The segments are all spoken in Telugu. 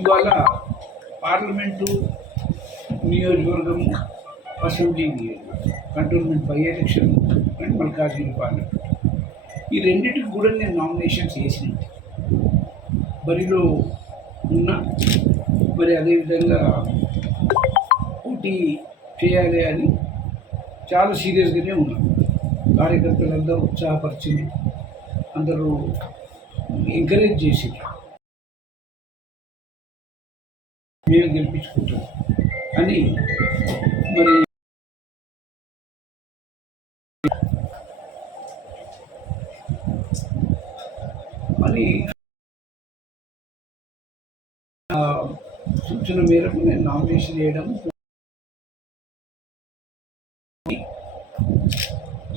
ఇవాళ పార్లమెంటు నియోజకవర్గం అసెంబ్లీ నియోజకవర్గం cantonment by election and Malkajgiri parliament ఈ రెండింటికి కూడా నేను నామినేషన్స్ వేసిన బరిలో ఉన్నా మరి అదేవిధంగా పోటీ చేయాలి అని చాలా సీరియస్గానే ఉన్నాను కార్యకర్తలందరూ ఉత్సాహపరిచింది అందరూ ఎంకరేజ్ చేసిండ్రు మేము గెలిపించుకుంటాం అని మరి అని సూచన మేరకు నేను నామినేషన్ చేయడం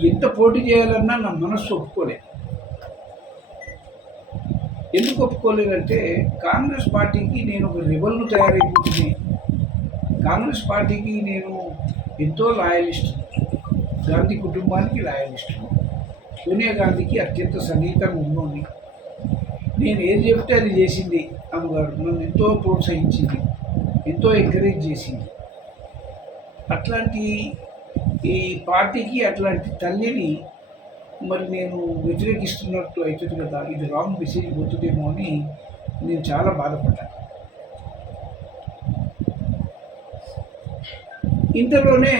ఎంత పోటీ చేయాలన్నా నా మనస్సు ఒప్పుకోలేదు. ఎందుకు ఒప్పుకోలేదంటే కాంగ్రెస్ పార్టీకి నేను ఒక రిబల్ను తయారైపోతుంది కాంగ్రెస్ పార్టీకి నేను ఎంతో లాయలిస్ట్ గాంధీ కుటుంబానికి లాయలిస్ట్ సోనియా గాంధీకి అత్యంత సన్నిహితంగా ఉన్నోని నేను ఏం చెప్తే అది చేసింది అమ్మగారు. నన్ను ఎంతో ప్రోత్సహించింది ఎంతో ఎంకరేజ్ చేసింది. అట్లాంటి ఈ పార్టీకి అట్లాంటి తల్లిని మరి నేను వ్యతిరేకిస్తున్నట్టు అవుతుంది కదా ఇది రాంగ్ మెసేజ్ పోతుందేమో అని నేను చాలా బాధపడ్డాను. ఇంతలోనే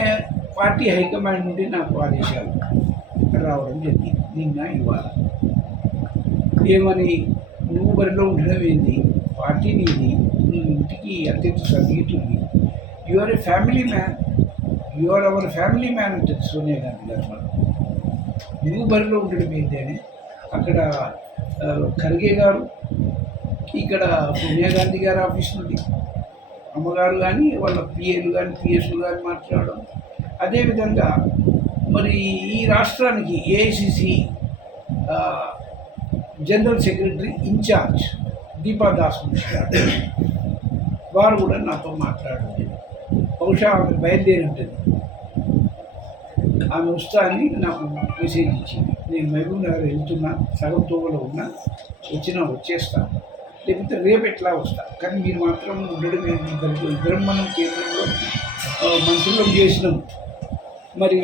పార్టీ హైకమాండ్ నుండి నాకు ఆదేశాలు రావడం జరిగింది. నిన్న ఇవాళ. ఏమని నువ్వు బరిలో ఉండడం ఏంది? పార్టీ నీది. నీ ఇంటికి అత్యంత సన్నిహితుడివి. You are a family man you are our family man అంటే సోనియా గాంధీ గారు దిగుబరిలో బరిలో ఉండడం ఏంటి అని అక్కడ ఖర్గే గారు ఇక్కడ సోనియా గాంధీ గారి ఆఫీస్ నుండి అమ్మగారు కానీ వాళ్ళ పిఏలు కానీ పిఎస్లు కానీ మాట్లాడడం. అదేవిధంగా మరి ఈ రాష్ట్రానికి AICC general secretary in charge Deepa Das గారు వారు కూడా నాతో మాట్లాడండి బహుశా ఆమె బయలుదేరి ఉంటుంది. ఆమె వస్తా అని నాకు మెసేజ్ ఇచ్చింది. నేను మహబూబ్ నగర్ వెళ్తున్నా సగం తోవలో ఉన్నా వచ్చినా వచ్చేస్తా. లేకపోతే రేపు ఎట్లా వస్తా? కానీ మీరు మాత్రం ఉండడం ఏంటి ఇద్దరం మనం కేంద్రంలో ఆ, మంత్రులం చేసినాం. మరి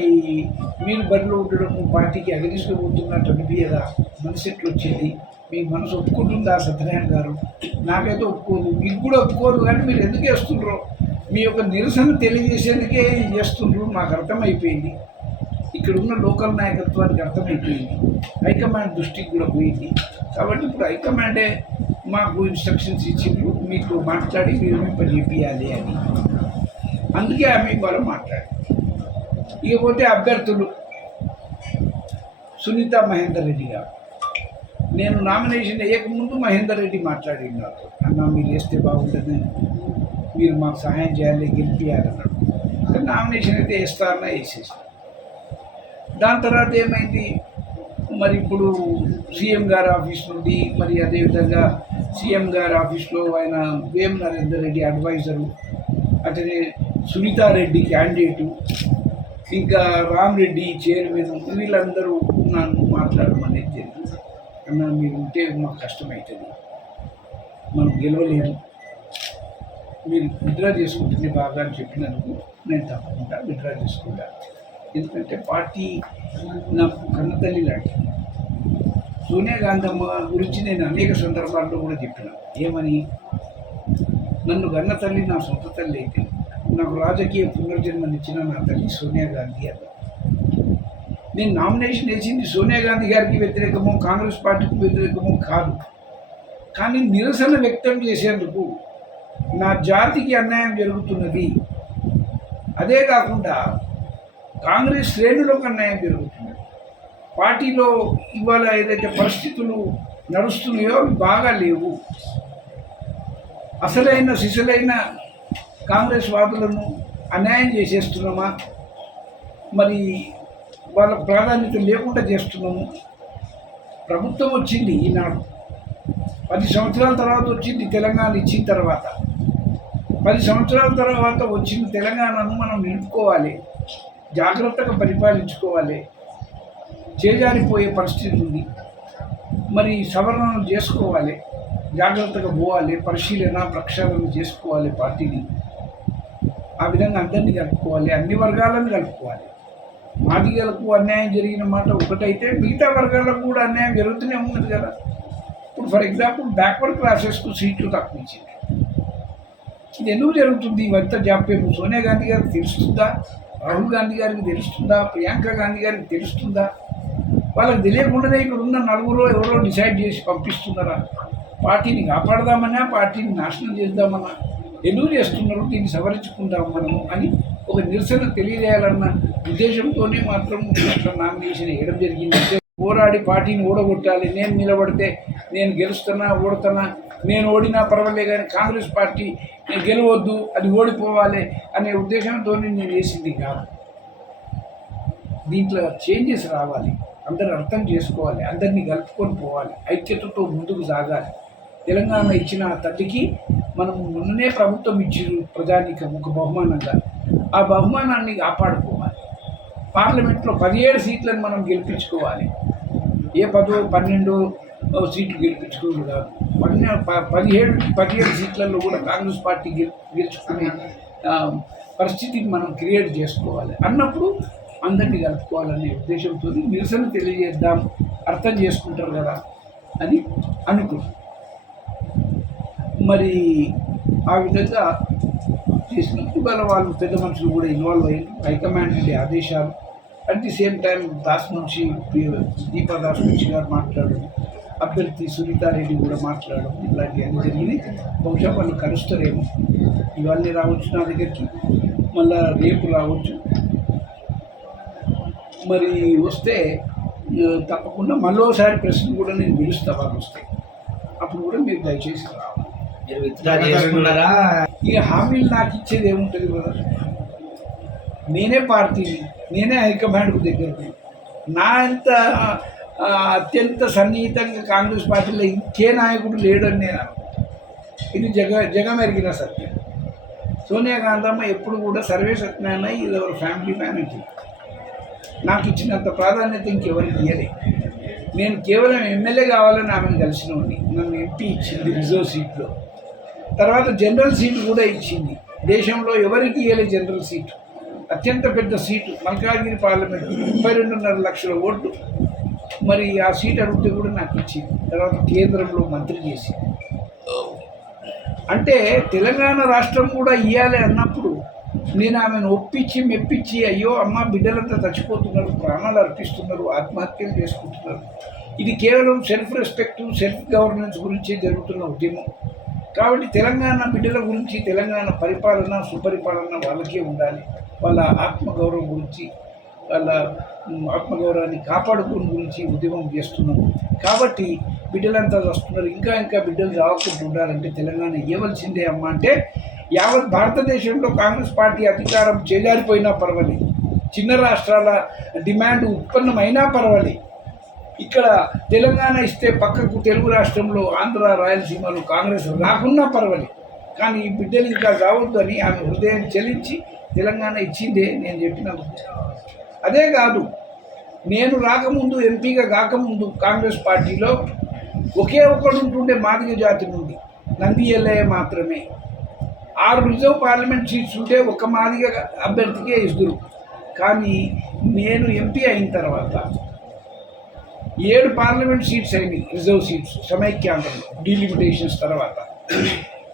మీరు బరిలో ఉండడం పార్టీకి అగనిస్తూ పోతున్నట్టు అనిపించదా మనసు ఎట్లా వచ్చేది మీ మనసు ఒప్పుకుంటుందా సత్యనారాయణ గారు? నాకైతే ఒప్పుకోదు. మీకు కూడా ఒప్పుకోదు కానీ మీరు ఎందుకు వేస్తుండ్రో? మీ యొక్క నిరసన తెలియజేసేందుకే చేస్తుండ్రు. మాకు అర్థమైపోయింది. ఇక్కడ ఉన్న లోకల్ నాయకత్వానికి అర్థమైపోయింది. హైకమాండ్ దృష్టికి కూడా పోయింది. కాబట్టి ఇప్పుడు హైకమాండే మాకు ఇన్స్ట్రక్షన్స్ ఇచ్చిండ్రు. మీకు మాట్లాడి మీరు పని చేయాలి అని. అందుకే ఆమె ఇవాళ మాట్లాడి ఇకపోతే అభ్యర్థులు సునీత మహేందర్ రెడ్డి గారు. నేను నామినేషన్ వేయకముందు మహేందర్ రెడ్డి మాట్లాడింది నాతో. అన్న మీరు వేస్తే బాగుంటుంది. మీరు మాకు సహాయం చేయాలి గెలిపియాలన్నాడు నామినేషన్ అయితే వేస్తారన్నా వేసేసాను దాని తర్వాత ఏమైంది? మరి ఇప్పుడు సీఎం గారి ఆఫీస్ నుండి మరి అదేవిధంగా సీఎం గారి ఆఫీస్లో ఆయన వేం నరేందర్ రెడ్డి అడ్వైజరు అతనే సునీతారెడ్డి క్యాండిడేటు ఇంకా రామ్ రెడ్డి చైర్మన్ వీళ్ళందరూ నన్ను మాట్లాడమనేది తెలియదు అన్న మీరు ఉంటే మాకు కష్టమవుతుంది మనం గెలవలేము. మీరు విత్డ్రా చేసుకుంటుంది బాగా అని చెప్పినందుకు నేను తప్పకుండా విత్డ్రా చేసుకుంటాను ఎందుకంటే పార్టీ నాకు కన్నతల్లి లాంటిది సోనియా గాంధమ్మ గురించి నేను అనేక సందర్భాల్లో కూడా చెప్పిన. ఏమని? నన్ను గన్న తల్లి నా సొంత తల్లి అయితే నాకు రాజకీయ పునర్జన్మనిచ్చిన నా తల్లి సోనియా గాంధీ అన్న నేను నామినేషన్ వేసింది సోనియా గాంధీ గారికి వ్యతిరేకమో కాంగ్రెస్ పార్టీకి వ్యతిరేకమో కాదు. కానీ నిరసన వ్యక్తం చేసేందుకు నా జాతికి అన్యాయం జరుగుతున్నది. అదే కాకుండా కాంగ్రెస్ శ్రేణులకు అన్యాయం జరుగుతుంది. పార్టీలో ఇవాళ ఏదైతే పరిస్థితులు నడుస్తున్నాయో అవి బాగా లేవు. అసలైన సిసలైన కాంగ్రెస్ వాదులను అన్యాయం చేసేస్తున్నామా? మరి వాళ్ళ ప్రాధాన్యత లేకుండా చేస్తున్నాము. ప్రభుత్వం వచ్చింది ఈనాడు. పది సంవత్సరాల తర్వాత వచ్చింది తెలంగాణ ఇచ్చిన తర్వాత. పది సంవత్సరాల తర్వాత వచ్చిన తెలంగాణను మనం నిలుపుకోవాలి. జాగ్రత్తగా పరిపాలించుకోవాలి. చేజారిపోయే పరిస్థితి ఉంది. మరి సవరణలు చేసుకోవాలి. జాగ్రత్తగా పోవాలి. పరిశీలన ప్రక్షాళన చేసుకోవాలి పార్టీని. ఆ విధంగా అందరినీ కలుపుకోవాలి. అన్ని వర్గాలను కలుపుకోవాలి. మాదిగలకు అన్యాయం జరిగిన మాట ఒకటైతే మిగతా వర్గాలకు కూడా అన్యాయం జరుగుతూనే ఉన్నది కదా. ఇప్పుడు ఫర్ ఎగ్జాంపుల్ బ్యాక్వర్డ్ క్లాసెస్కు సీట్లు తక్కువ ఇచ్చింది ఇది ఎందుకు జరుగుతుంది? ఇవంతా జాప్యం సోనియా గాంధీ గారికి తెలుస్తుందా? రాహుల్ గాంధీ గారికి తెలుస్తుందా? ప్రియాంక గాంధీ గారికి తెలుస్తుందా? వాళ్ళకి తెలియకుండానే ఇక్కడ ఉన్న నలుగురు ఎవరో డిసైడ్ చేసి పంపిస్తున్నారా? పార్టీని కాపాడదామన్నా పార్టీని నాశనం చేద్దామన్నా ఎందుకు చేస్తున్నారు? దీన్ని సవరించుకుందాం మనము అని ఒక నిరసన తెలియజేయాలన్న ఉద్దేశంతోనే మాత్రం అట్లా నామినేషన్ వేయడం జరిగింది. పోరాడి పార్టీని ఓడగొట్టాలి నేను నిలబడితే నేను గెలుస్తున్నా ఓడుతున్నా నేను ఓడినా పర్వాలే కానీ కాంగ్రెస్ పార్టీ నేను గెలవద్దు అది ఓడిపోవాలి అనే ఉద్దేశంతో నేను వేసింది కాదు. దీంట్లో చేంజెస్ రావాలి అందరూ అర్థం చేసుకోవాలి అందరినీ కలుపుకొని పోవాలి ఐక్యతతో ముందుకు సాగాలి. తెలంగాణ ఇచ్చిన తల్లికి మనం మొన్ననే ప్రభుత్వం ఇచ్చిన ప్రజానీకం ఒక బహుమానంగా ఆ బహుమానాన్ని కాపాడుకోవాలి. పార్లమెంట్లో పదిహేడు సీట్లను మనం గెలిపించుకోవాలి. ఏ పదో పన్నెండు సీట్లు గెలిపించుకోవడం కాదు. పన్నె ప- పదిహేడు పదిహేడు సీట్లలో కూడా కాంగ్రెస్ పార్టీ గెల్ గెలుచుకునే పరిస్థితిని మనం క్రియేట్ చేసుకోవాలి. అన్నప్పుడు అందరినీ కలుపుకోవాలనే ఉద్దేశంతో నిరసన తెలియజేద్దాం అర్థం చేసుకుంటారు కదా అని అనుకున్నాం. మరి ఆ విధంగా చేసినప్పుడు గల వాళ్ళు పెద్ద మనుషులు కూడా ఇన్వాల్వ్ అయ్యారు. హైకమాండ్ నుండి ఆదేశాలు. At the same time Das నుంచి దీపా దాస్ నుంచి గారు మాట్లాడారు. అభ్యర్థి సునీతారెడ్డి కూడా మాట్లాడడం ఇట్లాంటివన్నీ జరిగినాయి. బహుశా వాళ్ళు కలుస్తారేమో. ఇవన్నీ రావచ్చు నా దగ్గరికి. మళ్ళా రేపు రావచ్చు. మరి వస్తే తప్పకుండా మళ్ళోసారి ప్రశ్న కూడా నేను పిలుస్తా వాళ్ళు వస్తే. అప్పుడు కూడా మీరు దయచేసి రావాలి. ఇక హామీలు నాకు ఇచ్చేది ఏముంటుంది బ్రదర్ నేనే పార్టీని నేనే హైకమాండ్కు దగ్గరికి. నా ఆ, అత్యంత సన్నిహితంగా కాంగ్రెస్ పార్టీలో ఇంకే నాయకుడు లేడని నేను ఇది జగ జగమెరిగిన సత్యం. సోనియా గాంధమ్మ ఎప్పుడు కూడా సర్వే సత్యనారాయణ ఇది ఎవరు ఫ్యామిలీ ఫ్యామిలీ నాకు ఇచ్చినంత ప్రాధాన్యత ఇంకెవరికి ఇవ్వలే నేను కేవలం ఎమ్మెల్యే కావాలని ఆమెను కలిసిన వాడిని నన్ను ఎంపీ ఇచ్చింది రిజర్వ్ సీట్లో. తర్వాత జనరల్ సీటు కూడా ఇచ్చింది. దేశంలో ఎవరికి ఇవ్వలే జనరల్ సీటు? అత్యంత పెద్ద సీటు మల్కాజ్గిరి పార్లమెంట్. ముప్పై రెండున్నర లక్షల ఓట్లు. మరి ఆ సీట్ అడిగితే కూడా నాకు ఇచ్చింది. తర్వాత కేంద్రంలో మంత్రి చేసి. అంటే తెలంగాణ రాష్ట్రం కూడా ఇవ్వాలి అన్నప్పుడు నేను ఆమెను ఒప్పించి మెప్పించి అయ్యో అమ్మ బిడ్డలంతా చచ్చిపోతున్నారు ప్రాణాలు అర్పిస్తున్నారు ఆత్మహత్యలు చేసుకుంటున్నారు. ఇది కేవలం సెల్ఫ్ రెస్పెక్ట్ సెల్ఫ్ గవర్నెన్స్ గురించే జరుగుతున్న ఉద్యమం. కాబట్టి తెలంగాణ బిడ్డల గురించి తెలంగాణ పరిపాలన సుపరిపాలన వాళ్ళకే ఉండాలి. వాళ్ళ ఆత్మగౌరవం గురించి వాళ్ళ ఆత్మగౌరవాన్ని కాపాడుకోని గురించి ఉద్యమం చేస్తున్నాం. కాబట్టి బిడ్డలంతా వస్తున్నారు. ఇంకా ఇంకా బిడ్డలు రావకుండా ఉండాలంటే తెలంగాణ ఇవ్వవలసిందే అమ్మ అంటే యావత్ భారతదేశంలో కాంగ్రెస్ పార్టీ అధికారం చేజారిపోయినా పర్వాలేదు. చిన్న రాష్ట్రాల డిమాండ్ ఉత్పన్నమైనా పర్వాలేదు. ఇక్కడ తెలంగాణ ఇస్తే పక్కకు తెలుగు రాష్ట్రంలో ఆంధ్ర రాయలసీమలో కాంగ్రెస్ రాకున్నా పర్వాలేదు. కానీ ఈ బిడ్డలు ఇంకా రావద్దు అని ఆమె హృదయం చెల్లించి తెలంగాణ ఇచ్చిందే నేను చెప్పిన అదే కాదు నేను రాకముందు ఎంపీగా కాకముందు కాంగ్రెస్ పార్టీలో ఒకే ఒకడు ఉంటుండే మాదిగ జాతి నుండి నంది ఎల్లయ్య మాత్రమే. ఆరు రిజర్వ్ పార్లమెంట్ సీట్స్ ఉంటే ఒక మాదిగ అభ్యర్థికే ఇద్దరు కానీ నేను ఎంపీ అయిన తర్వాత ఏడు పార్లమెంట్ సీట్స్ అయినాయి రిజర్వ్ సీట్స్ సమైక్యాంధ్రం డీలిమిటేషన్స్ తర్వాత.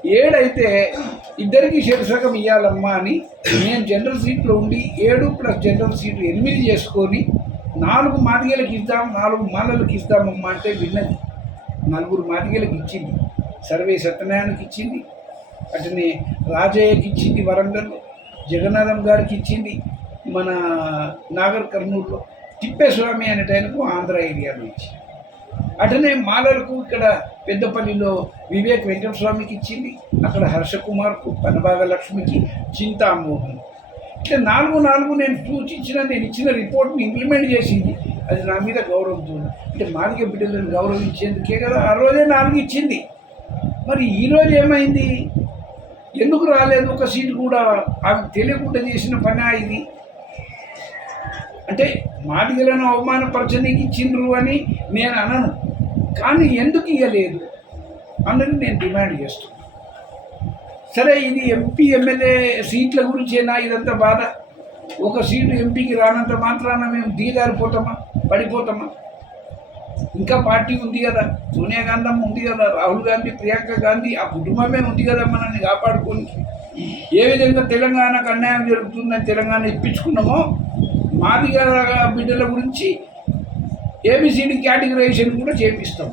ఏడైతే ఇద్దరికి శీర్షకం ఇవ్వాలమ్మా అని నేను జనరల్ సీట్లో ఉండి ఏడు ప్లస్ జనరల్ సీట్లు ఎనిమిది చేసుకొని నాలుగు మాదిగలకు ఇద్దాం నాలుగు మాలలకు ఇద్దామమ్మా అంటే విన్నది. నలుగురు మాదిగలకు ఇచ్చింది. సర్వే సత్యనారాయణకి ఇచ్చింది. అటునే రాజయ్యకి ఇచ్చింది వరంగల్ జగన్నాథం గారికి ఇచ్చింది మన నాగర్ కర్నూలులో. తిప్పేస్వామి అనే టైంకు ఆంధ్ర ఏరియాలో ఇచ్చింది. అటనే మాలలకు ఇక్కడ పెద్దపల్లిలో వివేక్ వెంకటస్వామికి ఇచ్చింది. అక్కడ హర్షకుమార్కు పనభాగ లక్ష్మికి చింతామోహన్. ఇట్లా నాలుగు నాలుగు నేను సూచించిన నేను ఇచ్చిన రిపోర్ట్ని ఇంప్లిమెంట్ చేసింది. అది నా మీద గౌరవంతో అంటే మాలిక బిడ్డలను గౌరవించేందుకే కదా ఆ రోజే నాలుగు ఇచ్చింది. మరి ఈరోజు ఏమైంది? ఎందుకు రాలేదు? ఒక సీటు కూడా అవి తెలియకుండా చేసిన పని ఇది. అంటే మాదిగలను అవమానపరచనీకి ఇచ్చిండ్రు అని నేను అనను. కానీ ఎందుకు ఇవ్వలేదు అన్నది నేను డిమాండ్ చేస్తున్నాను సరే ఇది ఎంపీ ఎమ్మెల్యే సీట్ల గురించేనా ఇదంతా బాధ? ఒక సీటు ఎంపీకి రానంత మాత్రాన మేము దిగజారిపోతామా పడిపోతామా? ఇంకా పార్టీ ఉంది కదా సోనియా గాంధీ ఉంది కదా రాహుల్ గాంధీ ప్రియాంక గాంధీ ఆ కుటుంబమే ఉంది కదా మనల్ని కాపాడుకొని ఏ విధంగా తెలంగాణకు అన్యాయం జరుగుతుందని తెలంగాణ ఇప్పించుకున్నామో మాదిగ బిడ్డల గురించి ఏబిసిడి కేటగిరైజేషన్ కూడా చేపిస్తాం.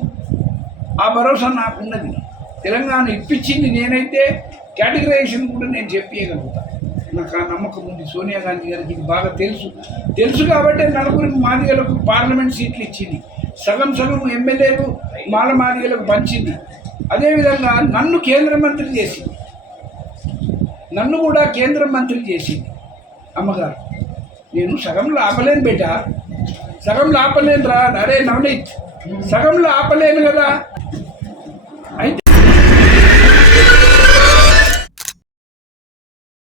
ఆ భరోసా నాకున్నది. తెలంగాణ ఇప్పించింది నేనైతే కేటగిరైజేషన్ కూడా నేను చెప్పేయగలుగుతాను నాకు ఆ నమ్మకం ఉంది. సోనియా గాంధీ గారికి ఇది బాగా తెలుసు. తెలుసు కాబట్టి నలుగురికి మాదిగలకు పార్లమెంట్ సీట్లు ఇచ్చింది. సగం సగం ఎమ్మెల్యేలు మాల మాదిగలకు పంచింది. అదేవిధంగా నన్ను కేంద్ర మంత్రి చేసింది. నన్ను కూడా కేంద్ర మంత్రి చేసింది. అమ్మగారు నేను సగంలో ఆపలేను బేట? సగంలో ఆపలేనురా. అరే నవనీత్ సగంలో ఆపలేను కదా.